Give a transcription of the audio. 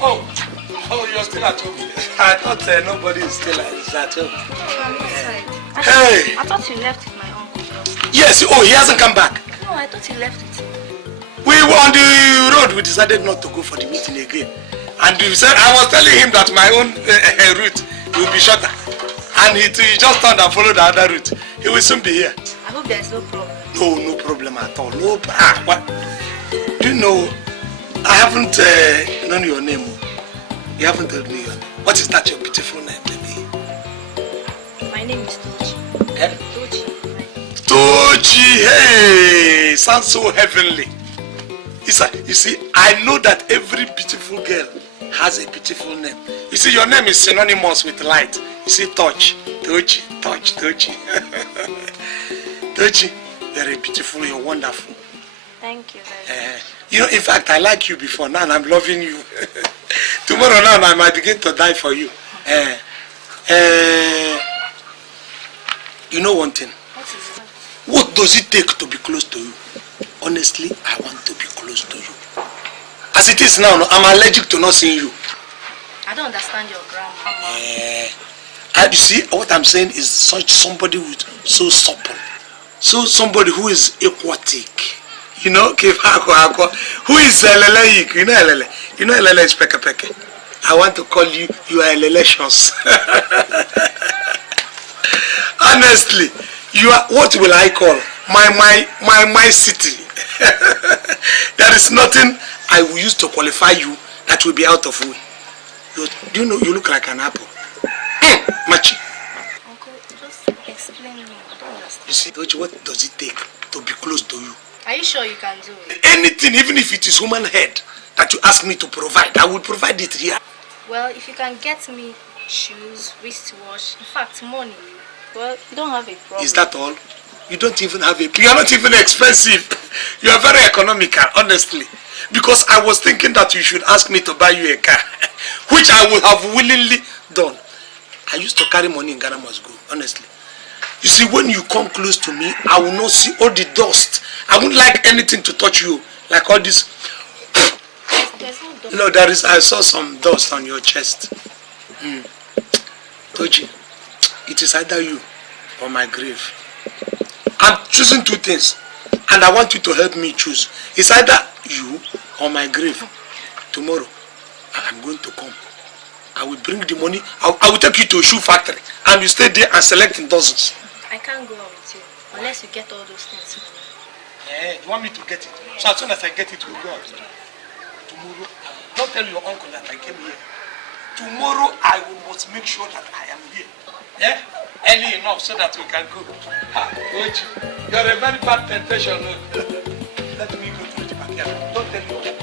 Oh, you're still at home. I thought nobody is still at home. I'm inside. Hey! I thought you left with my uncle. Yes, oh, he hasn't come back. No, I thought he left it. We were on the road. We decided not to go for the meeting again. And we said, I was telling him that my own route will be shorter. And he just turned and followed the other route. He will soon be here. I hope there's no problem. No, no problem at all. No. What? Do you know, I haven't known your name. You haven't told me your name. What is that, your beautiful name, baby? My name is Tochi. Eh? Tochi. Tochi, hey! Sounds so heavenly. You see, I know that every beautiful girl has a beautiful name. You see, your name is synonymous with light. You see, Tochi, Tochi, Tochi. Tochi, you're beautiful, you're wonderful. Thank you very much. You know, in fact, I like you before now and I'm loving you. Tomorrow now I might begin to die for you. You know one thing? What is it? What does it take to be close to you? Honestly, I want to be close to you. As it is now, I'm allergic to not seeing you. I don't understand your grammar. And you see, what I'm saying is somebody who's so supple. So somebody who is aquatic. You know, who is leleik? You know lele. You know lele is peke peke. I want to call you, you are lelecious. Honestly, you are, what will I call? My city. There is nothing I will use to qualify you that will be out of way. Do you know you look like an apple? Machi. Uncle, just explain me. I don't understand. You see, Doji, what does it take to be close to you? Are you sure you can do it? Anything, even if it is human head that you ask me to provide, I will provide it here. Well, if you can get me shoes, wristwatch, in fact, money, well, you don't have a problem. Is that all? You don't even have a... You are not even expensive. You are very economical, honestly. Because I was thinking that you should ask me to buy you a car, which I would have willingly done. I used to carry money in Ghana must go, honestly. You see, when you come close to me, I will not see all the dust. I wouldn't like anything to touch you, like all this. There's no dust. No, there is. I saw some dust on your chest. Toji, it is either you or my grave. I'm choosing two things, and I want you to help me choose. It's either you or my grave. Tomorrow, I'm going to come. I will bring the money. I will take you to a shoe factory, and you stay there and select in dozens. I can't go out with you unless you get all those things for me. You want me to get it? So as soon as I get it, we'll go out. Tomorrow, don't tell your uncle that I came here. Tomorrow, I must make sure that I am here. Yeah? Early enough so that we can go. You're a very bad temptation. Let me go.